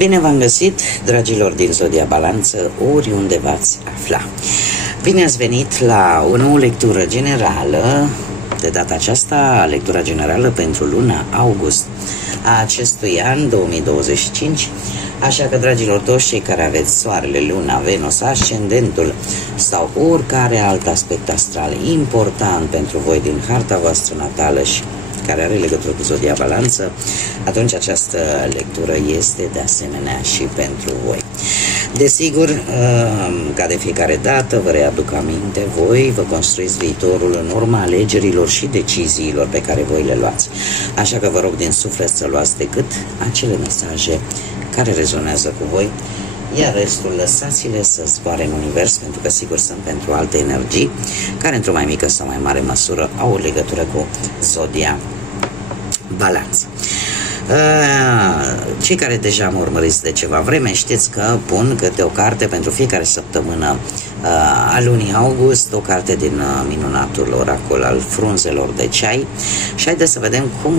Bine v-am găsit, dragilor din Zodia Balanță, oriunde v-ați afla. Bine ați venit la o nouă lectură generală, de data aceasta lectura generală pentru luna august a acestui an 2025. Așa că, dragilor, toți cei care aveți soarele, luna, Venus, ascendentul sau oricare alt aspect astral important pentru voi din harta voastră natală și care are legătură cu Zodia Balanță, atunci această lectură este de asemenea și pentru voi. Desigur, ca de fiecare dată, vă readuc aminte, voi vă construiți viitorul în urma alegerilor și deciziilor pe care voi le luați. Așa că vă rog din suflet să luați decât acele mesaje care rezonează cu voi, iar restul lăsați-le să zboare în univers, pentru că sigur sunt pentru alte energii care într-o mai mică sau mai mare măsură au o legătură cu Zodia Balanță. Cei care deja mă urmăriți de ceva vreme știți că pun câte o carte pentru fiecare săptămână a lunii august, o carte din minunatul oracol al frunzelor de ceai, și haideți să vedem cum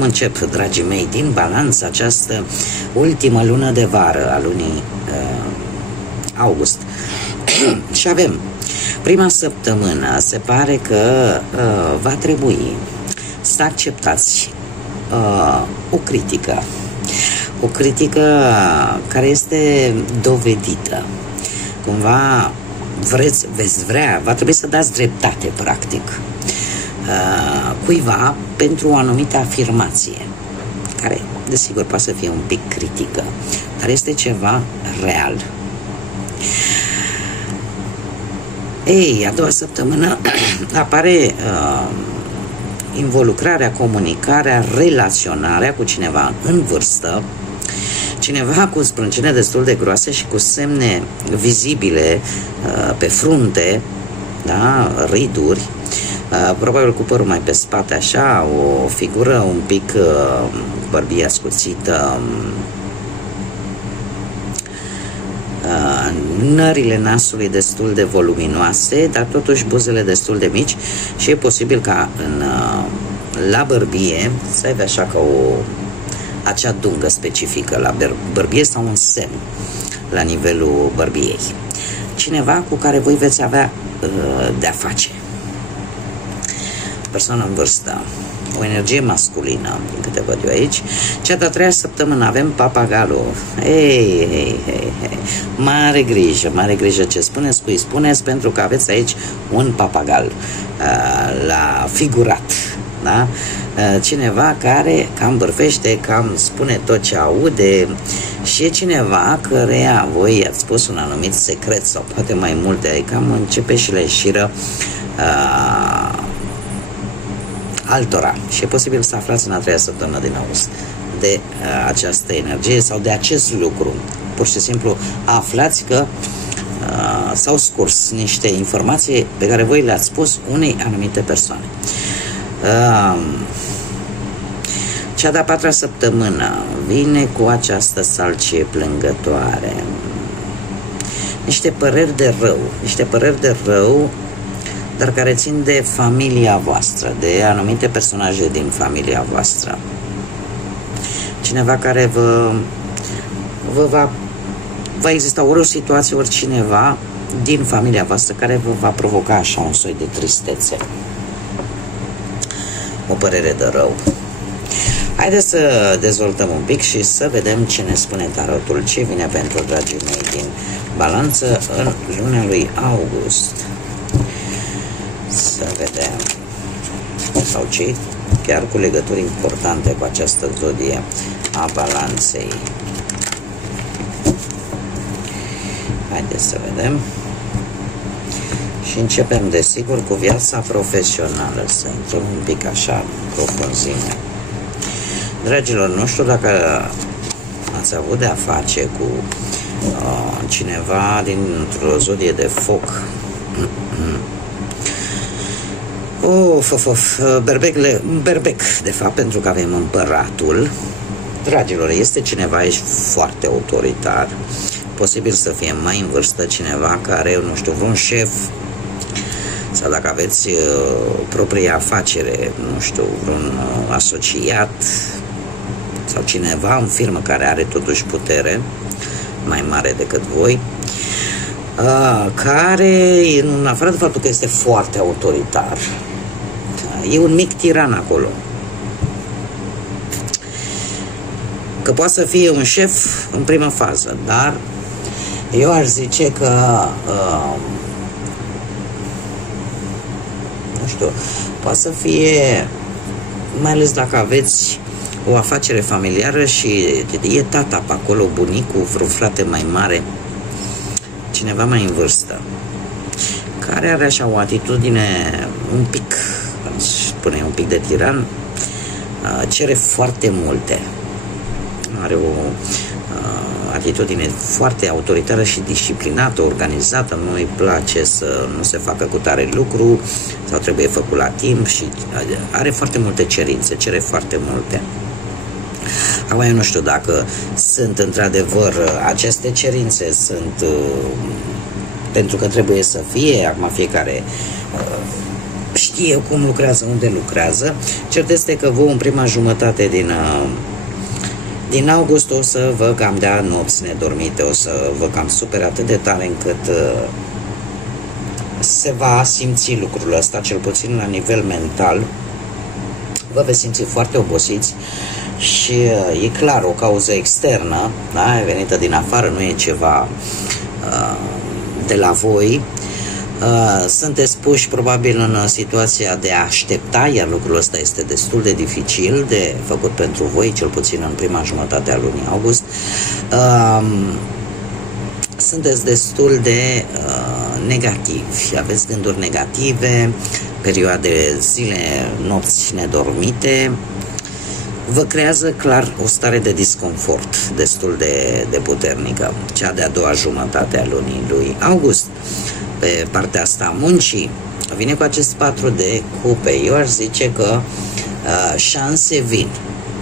încep, dragii mei, din Balanță, această ultimă lună de vară a lunii august. Și avem prima săptămână, se pare că va trebui să acceptați o critică care este dovedită. Cumva va trebui să dați dreptate, practic, cuiva pentru o anumită afirmație, care, desigur, poate să fie un pic critică, dar este ceva real. Ei, a doua săptămână apare involucrarea, comunicarea, relaționarea cu cineva în vârstă, cineva cu sprâncene destul de groase și cu semne vizibile pe frunte, da? Riduri, probabil cu părul mai pe spate, așa, o figură un pic bărbie ascuțită, nările nasului destul de voluminoase, dar totuși buzele destul de mici, și e posibil ca la bărbie să aibă așa ca acea dungă specifică la bărbie sau un semn la nivelul bărbiei. Cineva cu care voi veți avea de-a face. Persoană în vârstă, o energie masculină, din câte văd eu aici. Cea de-a treia săptămână avem papagalul. Hei. Mare grijă ce spuneți, cui spuneți, pentru că aveți aici un papagal la figurat, da? Cineva care cam bârfește, cam spune tot ce aude, și e cineva căreia voi i-ați spus un anumit secret sau poate mai multe, cam începe și le șiră altora, și e posibil să aflați în a treia săptămână din august de această energie sau de acest lucru. Pur și simplu aflați că s-au scurs niște informații pe care voi le-ați spus unei anumite persoane. Cea de-a patra săptămână vine cu această salcie plângătoare, niște păreri de rău, dar care țin de familia voastră, de anumite personaje din familia voastră. Cineva care va exista ori o situație, ori cineva din familia voastră care vă va provoca așa un soi de tristețe, o părere de rău. Haideți să dezvoltăm un pic și să vedem ce ne spune tarotul, ce vine pentru dragii mei din Balanță în luna lui august. Să vedem. Sau cei chiar cu legături importante cu această zodie a Balanței. Haideți să vedem. Și începem, desigur, cu viața profesională, să intrăm un pic așa profunzime. Dragilor, nu știu dacă ați avut de-a face cu cineva dintr-o zodie de foc. Berbec, de fapt, pentru că avem împăratul. Dragilor, este cineva aici foarte autoritar, posibil să fie mai în vârstă, cineva care, nu știu, vreun șef, sau dacă aveți propria afacere, nu știu, vreun asociat sau cineva în firmă care are totuși putere mai mare decât voi, care, în afară de faptul că este foarte autoritar, e un mic tiran acolo. Că poate să fie un șef în primă fază, dar eu aș zice că nu știu, poate să fie, mai ales dacă aveți o afacere familiară și e tata pe acolo, bunicul, vreo frate mai mare, cineva mai în vârstă, care are așa o atitudine un pic, spune, un pic de tiran, cere foarte multe, are o atitudine foarte autoritară și disciplinată, organizată, nu îi place să nu se facă cu tare lucru sau trebuie făcut la timp și are foarte multe cerințe, cere foarte multe. Acum eu nu știu dacă sunt într-adevăr aceste cerințe, sunt pentru că trebuie să fie, acum fiecare știe cum lucrează, unde lucrează. Cert este că voi în prima jumătate din august o să vă cam dea nopți nedormite, o să vă cam supere atât de tare încât se va simți lucrul ăsta, cel puțin la nivel mental. Vă veți simți foarte obosiți și e clar o cauză externă, da? E venită din afară, nu e ceva de la voi. Sunteți puși probabil în situația de a aștepta, iar lucrul ăsta este destul de dificil de făcut pentru voi, cel puțin în prima jumătate a lunii august. Sunteți destul de negativi, aveți gânduri negative, perioade, zile, nopți nedormite. Vă creează clar o stare de disconfort destul de puternică, cea de-a doua jumătate a lunii lui august. Pe partea asta a muncii vine cu acest 4 de cupe. Eu aș zice că șanse vin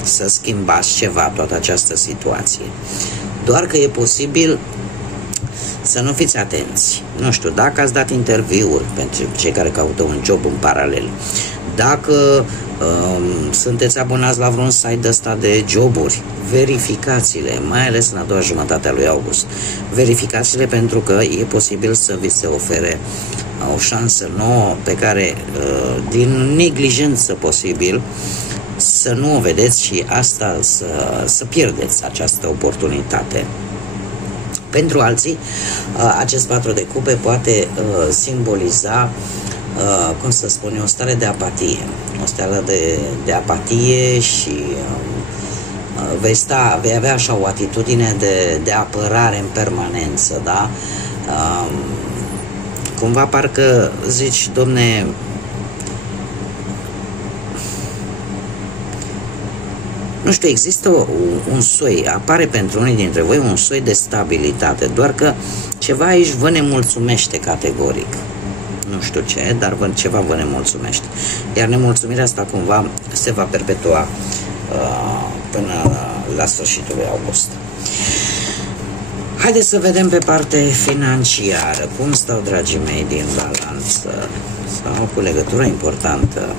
să schimbați ceva toată această situație, doar că e posibil să nu fiți atenți. Nu știu, dacă ați dat interviuri pentru cei care caută un job în paralel, dacă sunteți abonați la vreun site ăsta de joburi, verificați-le, mai ales în a doua jumătate a lui august. Verificați-le pentru că e posibil să vi se ofere o șansă nouă pe care, din neglijență posibil, să nu o vedeți și asta să pierdeți această oportunitate. Pentru alții, acest 4 de cupe poate simboliza, cum să spun eu, o stare de apatie. O stare de apatie și vei avea așa o atitudine de apărare în permanență, da? Cumva parcă zici, domne, nu știu, există un soi, apare pentru unii dintre voi un soi de stabilitate, doar că ceva aici vă nemulțumește categoric. Nu știu ce, dar ceva vă nemulțumește. Iar nemulțumirea asta cumva se va perpetua până la sfârșitul lui august. Haideți să vedem pe parte financiară. Cum stau, dragii mei, din balanță? Sau cu legătură importantă.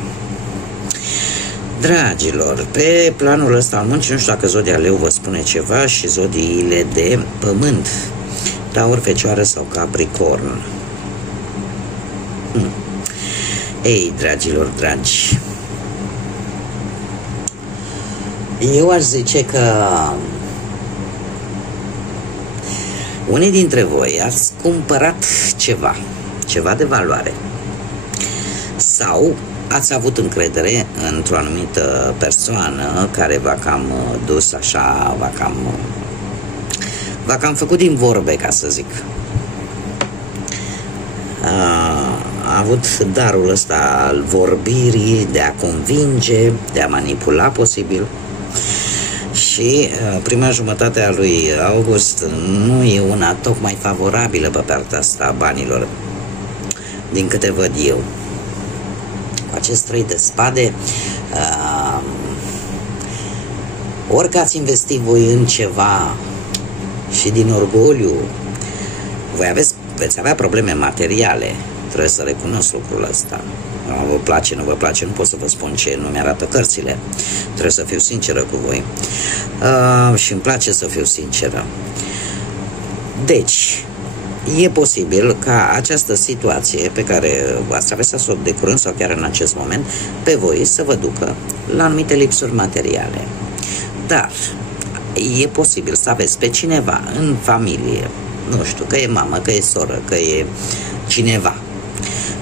Dragilor, pe planul ăsta al muncii, nu știu dacă zodia Leu vă spune ceva și zodiile de pământ, Taur, Fecioară sau Capricorn. Ei, dragilor dragi, eu aș zice că unii dintre voi ați cumpărat ceva de valoare sau ați avut încredere într-o anumită persoană care v-a cam dus așa, v-a cam făcut din vorbe, ca să zic. A avut darul ăsta al vorbirii, de a convinge, de a manipula posibil. Și prima jumătate a lui august nu e una tocmai favorabilă pe partea asta a banilor, din câte văd eu. Cu acest 3 de spade, orică ați investit voi în ceva și din orgoliu, veți avea probleme materiale. Trebuie să recunosc lucrul ăsta. Vă place, nu vă place, nu pot să vă spun ce nu mi-arată cărțile. Trebuie să fiu sinceră cu voi. Și îmi place să fiu sinceră. Deci, e posibil ca această situație pe care ați traversat-o de curând sau chiar în acest moment, pe voi să vă ducă la anumite lipsuri materiale. Dar e posibil să aveți pe cineva în familie, nu știu, că e mamă, că e soră, că e cineva,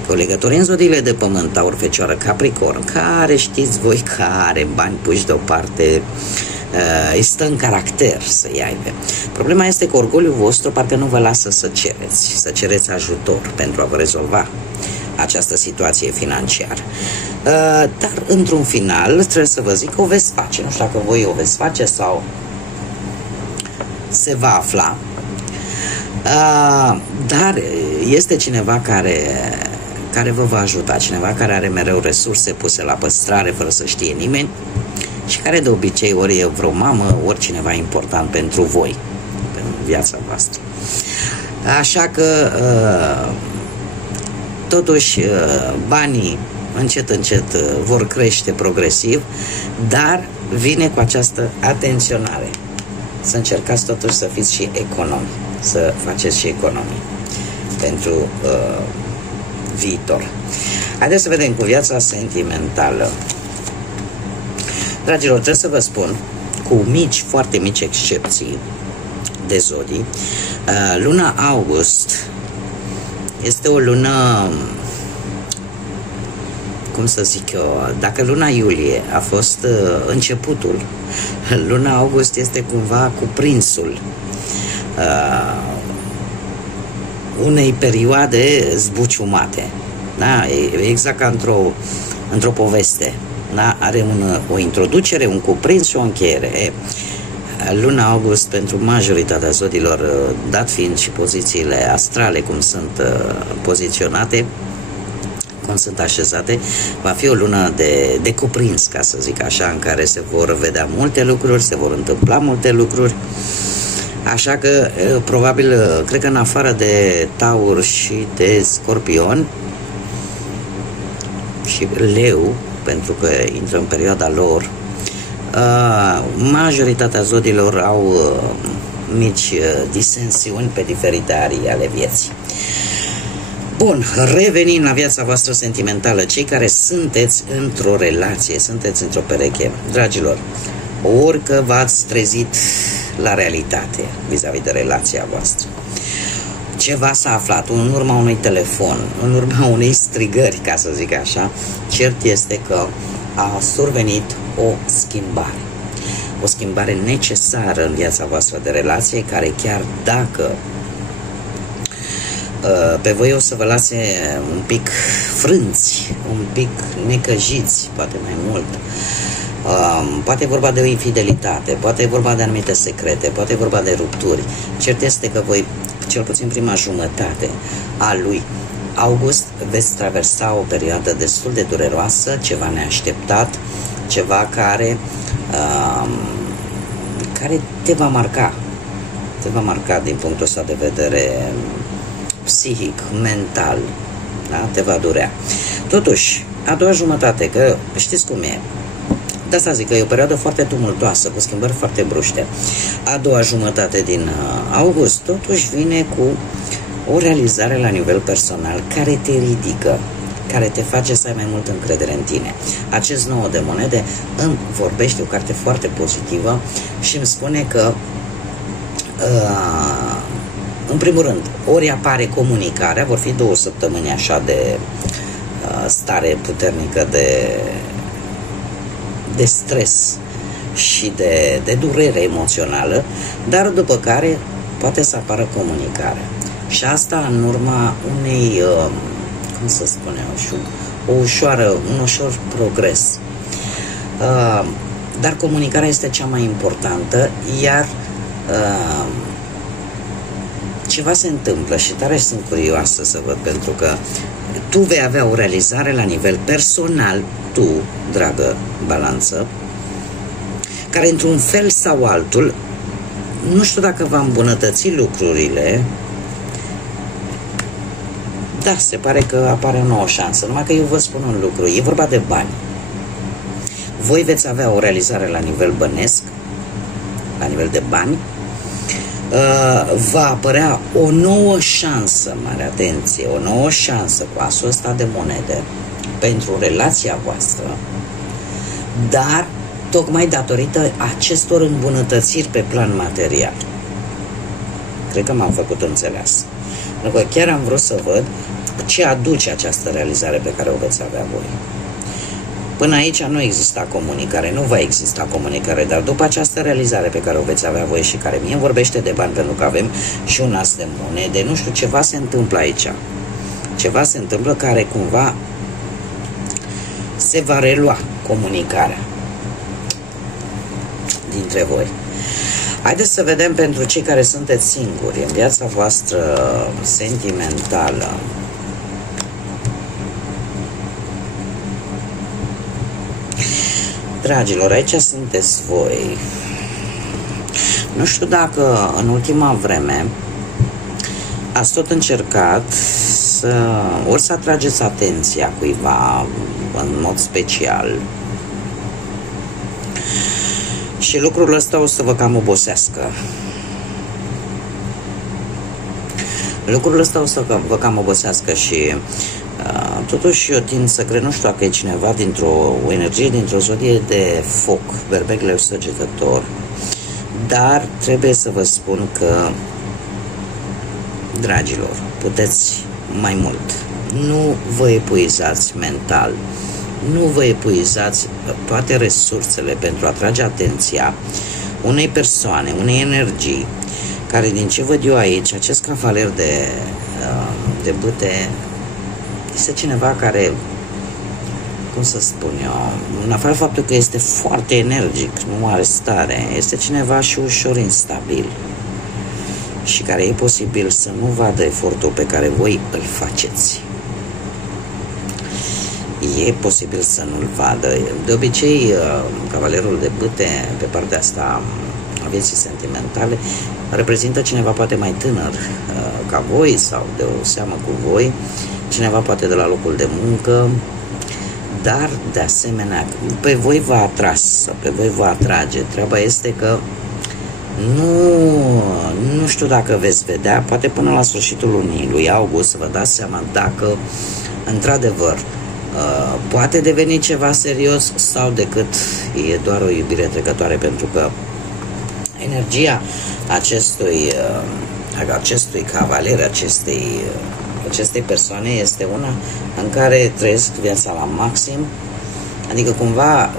că o legătură în zodiile de pământ, Taur, Fecioară, Capricorn, care știți voi că are bani puși deoparte, îi stă în caracter să-i aibă. Problema este că orgoliul vostru parcă nu vă lasă să cereți ajutor pentru a vă rezolva această situație financiară. Dar într-un final trebuie să vă zic că o veți face. Nu știu dacă voi o veți face sau se va afla. Dar este cineva care vă va ajuta, cineva care are mereu resurse puse la păstrare fără să știe nimeni și care de obicei ori e vreo mamă, ori cineva important pentru voi, pentru viața voastră. Așa că totuși banii încet, încet vor crește progresiv, dar vine cu această atenționare. Să încercați totuși să fiți și economi, să faceți și economii pentru viitor. Haideți să vedem cu viața sentimentală. Dragilor, trebuie să vă spun, cu mici, foarte mici excepții de zodii, luna august este o lună, cum să zic eu, dacă luna iulie a fost începutul, luna august este cumva cuprinsul unei perioade zbuciumate. Da? Exact ca într-o poveste. Da? Are o introducere, un cuprins și o încheiere. Luna august pentru majoritatea zodilor, dat fiind și pozițiile astrale cum sunt poziționate, cum sunt așezate, va fi o lună de cuprins, ca să zic așa, în care se vor vedea multe lucruri, se vor întâmpla multe lucruri. Așa că, probabil, cred că în afară de Taur și de Scorpion și Leu, pentru că intră în perioada lor, majoritatea zodilor au mici disensiuni pe diferite arii ale vieții. Bun, revenim la viața voastră sentimentală. Cei care sunteți într-o relație, sunteți într-o pereche, dragilor, orică v-ați trezit la realitate vis-a-vis de relația voastră, ceva s-a aflat în urma unui telefon, în urma unei strigări, ca să zic așa, cert este că a survenit o schimbare necesară în viața voastră de relație, care chiar dacă pe voi o să vă lase un pic frânți, un pic necăjiți, poate mai mult. Poate e vorba de o infidelitate, poate e vorba de anumite secrete, poate e vorba de rupturi. Cert este că voi, cel puțin prima jumătate a lui august, veți traversa o perioadă destul de dureroasă, ceva neașteptat, ceva care te va marca. Te va marca din punctul ăsta de vedere psihic, mental, da? Te va durea. Totuși, a doua jumătate, că știți cum e, de asta zic că e o perioadă foarte tumultoasă, cu schimbări foarte bruște. A doua jumătate din august, totuși vine cu o realizare la nivel personal care te ridică, care te face să ai mai mult încredere în tine. Acest 9 de monede îmi vorbește o carte foarte pozitivă și îmi spune că în primul rând, ori apare comunicarea, vor fi 2 săptămâni așa de stare puternică de stres și de durere emoțională, dar după care poate să apară comunicarea. Și asta în urma unei, cum să spunem, un ușor progres. Dar comunicarea este cea mai importantă, iar ceva se întâmplă și tare sunt curioasă să văd, pentru că tu vei avea o realizare la nivel personal, tu, dragă balanță, care într-un fel sau altul, nu știu dacă va îmbunătăți lucrurile, Da, se pare că apare o nouă șansă, numai că eu vă spun un lucru, e vorba de bani. Voi veți avea o realizare la nivel bănesc, la nivel de bani, va apărea o nouă șansă, mare atenție, o nouă șansă cu asul ăsta de monede pentru relația voastră, dar tocmai datorită acestor îmbunătățiri pe plan material. Cred că m-am făcut înțeles. Pentru că chiar am vrut să văd ce aduce această realizare pe care o veți avea voi. Până aici nu exista comunicare, nu va exista comunicare, dar după această realizare pe care o veți avea voi și care mie vorbește de bani, pentru că avem și un as de monede, nu știu, ceva se întâmplă aici. Ceva se întâmplă care cumva se va relua comunicarea dintre voi. Haideți să vedem pentru cei care sunteți singuri în viața voastră sentimentală. Dragilor, aici sunteți voi. Nu știu dacă în ultima vreme ați tot încercat ori să atrageți atenția cuiva în mod special și lucrul ăsta o să vă cam obosească. Lucrul ăsta o să vă cam obosească și totuși eu tind să cred, nu știu dacă e cineva dintr-o energie, dintr-o zodie de foc, berbec, leu, săgetător, dar trebuie să vă spun că, dragilor, puteți mai mult. Nu vă epuizați mental, nu vă epuizați toate resursele pentru a atrage atenția unei persoane, unei energii, care, din ce văd eu aici, acest cavaler de bâte este cineva care, cum să spun eu, în afară faptul că este foarte energic, nu are stare, este cineva și ușor instabil și care e posibil să nu vadă efortul pe care voi îl faceți. E posibil să nu-l vadă. De obicei, cavalerul de bâte, pe partea asta a vieții sentimentale, reprezintă cineva poate mai tânăr ca voi sau de o seamă cu voi, cineva poate de la locul de muncă, dar de asemenea pe voi vă atras, pe voi vă atrage. Treaba este că nu știu dacă veți vedea, poate până la sfârșitul lunii lui august să vă dați seama dacă într-adevăr poate deveni ceva serios sau decât e doar o iubire trecătoare, pentru că energia acestui cavaler, acestei persoane este una în care trăiesc viața la maxim, adică cumva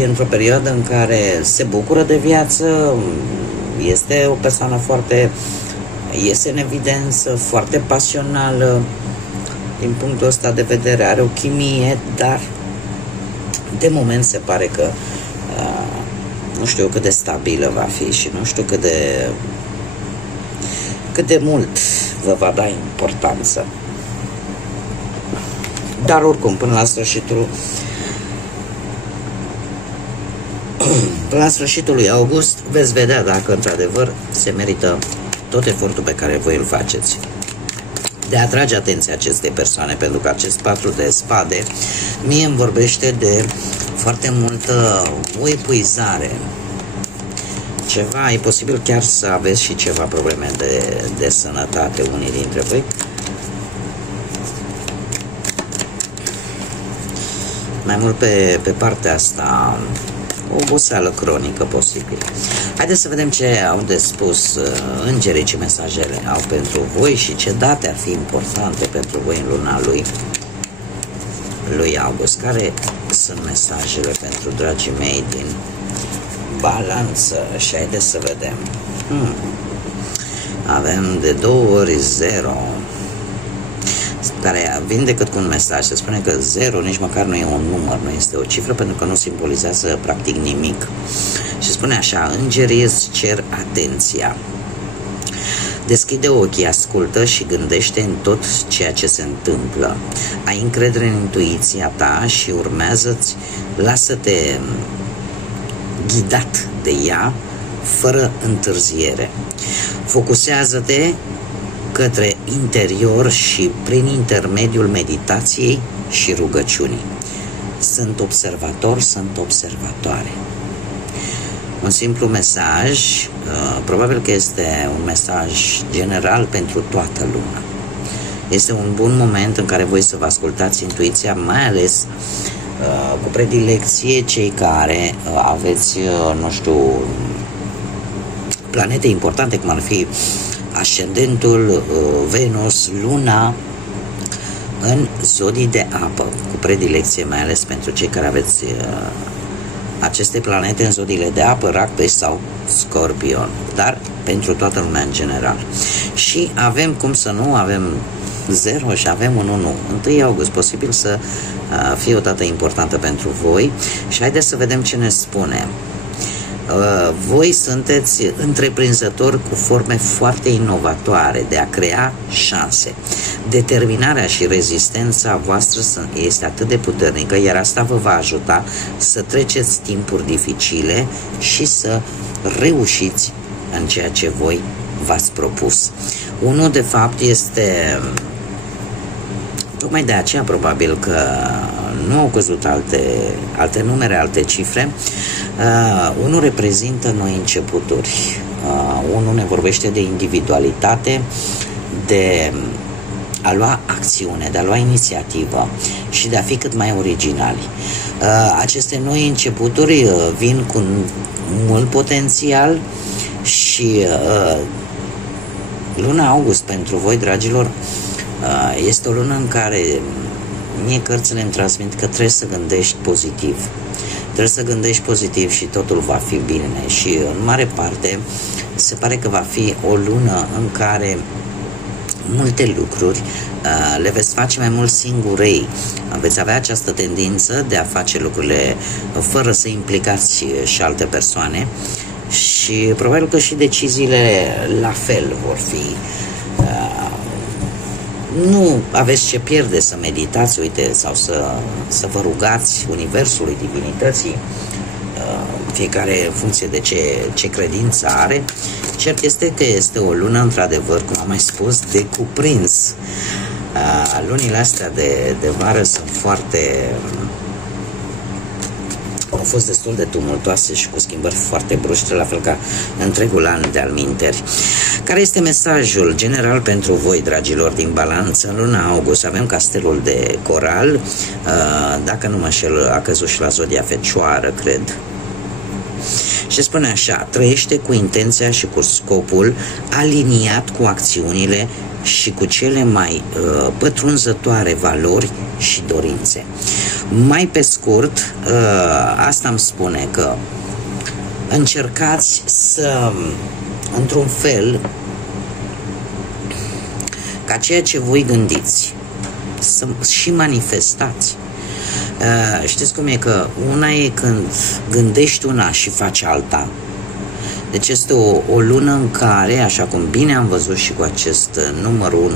e într-o perioadă în care se bucură de viață, este o persoană foarte, iese în evidență, foarte pasională, din punctul ăsta de vedere are o chimie, dar de moment se pare că nu știu cât de stabilă va fi și nu știu cât de mult vă va da importanță. Dar oricum, până la sfârșitul lui august veți vedea dacă într-adevăr se merită tot efortul pe care voi îl faceți de a atrage atenția acestei persoane, pentru că acest 4 de spade mie îmi vorbește de foarte multă o epuizare. Ceva, e posibil chiar să aveți și ceva probleme de sănătate, unii dintre voi. Mai mult pe partea asta, o oboseală cronică posibil. Haideți să vedem ce au de spus îngerii, ce mesajele au pentru voi și ce date ar fi importante pentru voi în luna lui august. Care sunt mesajele pentru dragii mei din Balanță? Și haideți să vedem. Avem de 2 ori 0, care vin decât cu un mesaj. Se spune că 0 nici măcar nu e un număr, nu este o cifră, pentru că nu simbolizează practic nimic. Și spune așa: îngerii îți cer atenția. Deschide ochii, ascultă și gândește în tot ceea ce se întâmplă. Ai încredere în intuiția ta și urmează-ți, lasă-te ghidat de ea fără întârziere. Focusează-te către interior și prin intermediul meditației și rugăciunii. Sunt observator, sunt observatoare. Un simplu mesaj, probabil că este un mesaj general pentru toată lumea. Este un bun moment în care voi să vă ascultați intuiția, mai ales cu predilecție cei care aveți, nu știu, planete importante, cum ar fi ascendentul, Venus, Luna, în zodii de apă, cu predilecție mai ales pentru cei care aveți aceste planete în zodiile de apă, Rac, Pești sau Scorpion, dar pentru toată lumea în general. Și avem, cum să nu, avem 0 și avem un 1. 1 august, posibil să fie o dată importantă pentru voi și haideți să vedem ce ne spune. Voi sunteți întreprinzători cu forme foarte inovatoare de a crea șanse. Determinarea și rezistența voastră este atât de puternică, iar asta vă va ajuta să treceți timpuri dificile și să reușiți în ceea ce voi v-ați propus. Unul, de fapt, este tocmai de aceea probabil că nu au căzut alte numere, alte cifre. Unul reprezintă noi începuturi. Unul ne vorbește de individualitate, de a lua acțiune, de a lua inițiativă și de a fi cât mai originali. Aceste noi începuturi vin cu mult potențial și luna august pentru voi, dragilor, este o lună în care mie cărțile îmi transmit că trebuie să gândești pozitiv. Trebuie să gândești pozitiv și totul va fi bine. Și în mare parte se pare că va fi o lună în care multe lucruri le veți face mai mult singurei. Veți avea această tendință de a face lucrurile fără să implicați și alte persoane și probabil că și deciziile la fel vor fi. Nu aveți ce pierde să meditați, uite, sau să vă rugați Universului, Divinității, fiecare în funcție de ce credință are. Cert este că este o lună, într-adevăr, cum am mai spus, de cuprins. Lunile astea de vară sunt au fost destul de tumultoase și cu schimbări foarte bruște, la fel ca întregul an de alminteri. Care este mesajul general pentru voi, dragilor, din Balanță? În luna august avem castelul de coral, dacă nu mă înșel, a căzut și la zodia Fecioară, cred. Și spune așa: trăiește cu intenția și cu scopul aliniat cu acțiunile și cu cele mai pătrunzătoare valori și dorințe. Mai pe scurt, asta îmi spune că încercați să, într-un fel, ca ceea ce voi gândiți să și manifestați. Știți cum e, că una e când gândești una și faci alta. Deci este o lună în care, așa cum bine am văzut și cu acest numărul 1,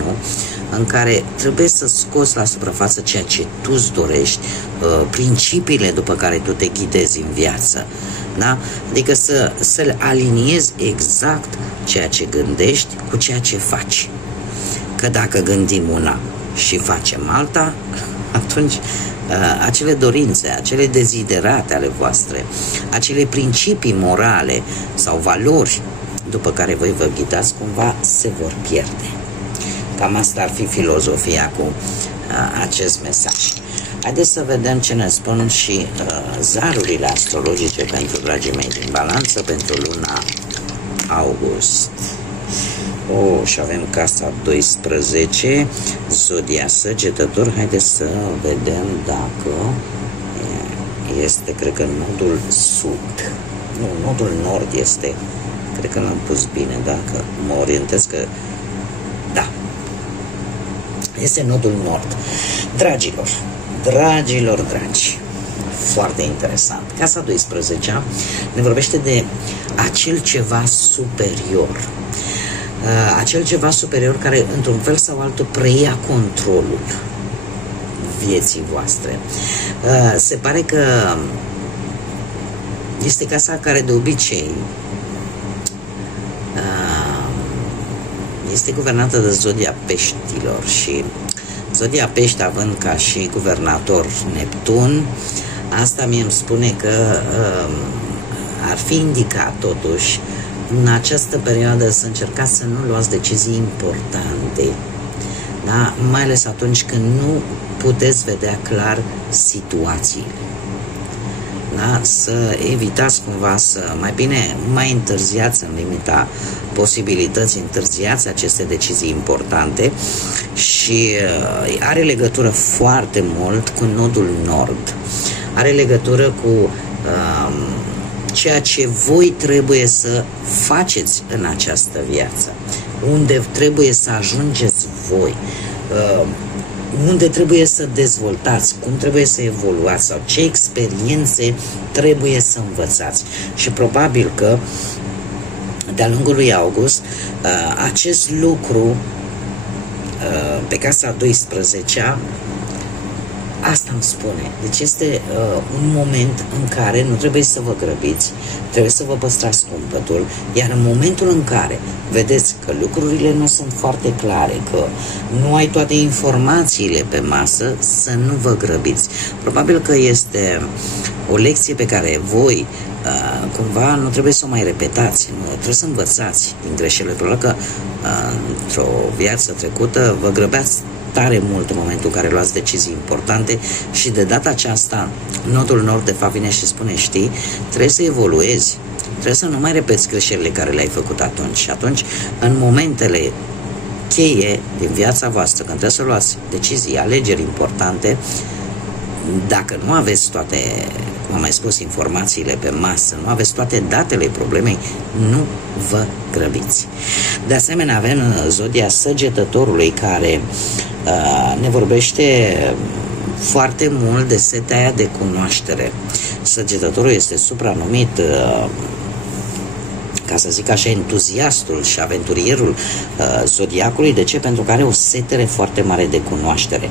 în care trebuie să scoți la suprafață ceea ce tu îți dorești, principiile după care tu te ghidezi în viață. Da? Adică să aliniezi exact ceea ce gândești cu ceea ce faci. Că dacă gândim una și facem alta, atunci acele dorințe, acele deziderate ale voastre, acele principii morale sau valori după care voi vă ghidați, cumva se vor pierde. Cam asta ar fi filozofia cu acest mesaj. Haideți să vedem ce ne spun și zarurile astrologice pentru dragii mei din Balanță pentru luna august. Și avem casa 12, zodia Săgetător. Haideți să vedem dacă este, cred că nodul sud. Nu, nodul nord este. Cred că l-am pus bine, dacă mă orientez că... Da. Este nodul nord. Dragilor dragi, foarte interesant. Casa 12 ne vorbește de acel ceva superior. Acel ceva superior care, într-un fel sau altul, preia controlul vieții voastre. Se pare că este casa care de obicei este guvernată de zodia Peștilor și zodia Pești, având ca și guvernator Neptun, asta mie îmi spune că ar fi indicat totuși în această perioadă să încercați să nu luați decizii importante, da? Mai ales atunci când nu puteți vedea clar situațiile. Da? Să evitați cumva să, mai întârziați în limita posibilității, întârziați aceste decizii importante și are legătură foarte mult cu nodul nord. Are legătură cu ceea ce voi trebuie să faceți în această viață, unde trebuie să ajungeți voi, unde trebuie să dezvoltați, cum trebuie să evoluați sau ce experiențe trebuie să învățați. Și probabil că de-a lungul lui August acest lucru pe casa 12-a, asta îmi spune. Deci este un moment în care nu trebuie să vă grăbiți, trebuie să vă păstrați cumpătul, iar în momentul în care vedeți că lucrurile nu sunt foarte clare, că nu ai toate informațiile pe masă, să nu vă grăbiți. Probabil că este o lecție pe care voi cumva nu trebuie să o mai repetați, nu, trebuie să învățați din greșelile. Probabil că într-o viață trecută vă grăbeați tare mult în momentul în care luați decizii importante și de data aceasta nodul nord de fapt vine și spune, știi, trebuie să evoluezi, trebuie să nu mai repeți greșelile care le-ai făcut atunci. Și atunci, în momentele cheie din viața voastră, când trebuie să luați decizii, alegeri importante, dacă nu aveți toate, cum am mai spus, informațiile pe masă, nu aveți toate datele problemei, nu vă grăbiți. De asemenea, avem zodia Săgetătorului, care ne vorbește foarte mult de setea aia de cunoaștere. Săgetătorul este supranumit, ca să zic așa, entuziastul și aventurierul zodiacului. De ce? Pentru că are o setere foarte mare de cunoaștere.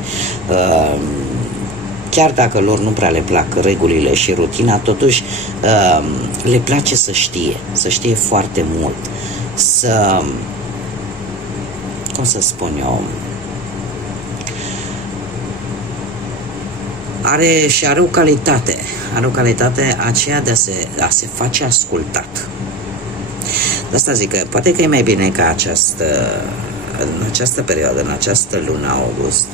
Chiar dacă lor nu prea le plac regulile și rutina, totuși le place să știe foarte mult, cum să spun eu, are o calitate aceea de a se face ascultat. De asta zic că poate că e mai bine ca în această perioadă, în această lună august,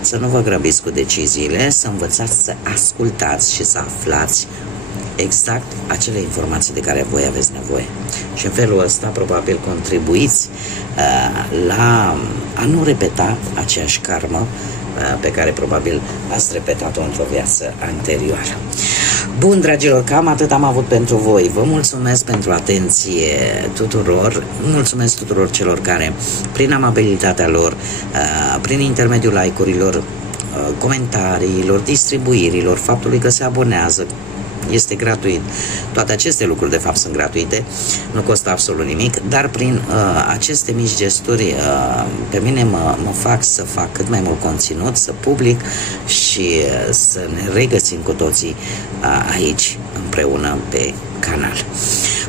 să nu vă grăbiți cu deciziile, să învățați să ascultați și să aflați exact acele informații de care voi aveți nevoie. Și în felul ăsta probabil contribuiți la a nu repeta aceeași karmă pe care probabil ați repetat-o într-o viață anterioară. Bun, dragilor, cam atât am avut pentru voi. Vă mulțumesc pentru atenție tuturor. Mulțumesc tuturor celor care, prin amabilitatea lor, prin intermediul like-urilor, comentariilor, distribuirilor, faptului că se abonează, este gratuit. Toate aceste lucruri de fapt sunt gratuite, nu costă absolut nimic, dar prin aceste mici gesturi pe mine mă fac să fac cât mai mult conținut, să public și să ne regăsim cu toții aici împreună pe canal.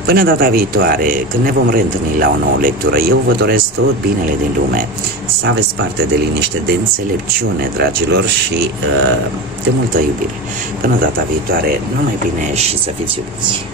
Până data viitoare, când ne vom reîntâlni la o nouă lectură, eu vă doresc tot binele din lume, să aveți parte de liniște, de înțelepciune, dragilor, și de multă iubire. Până data viitoare, numai bine și să fiți iubiți!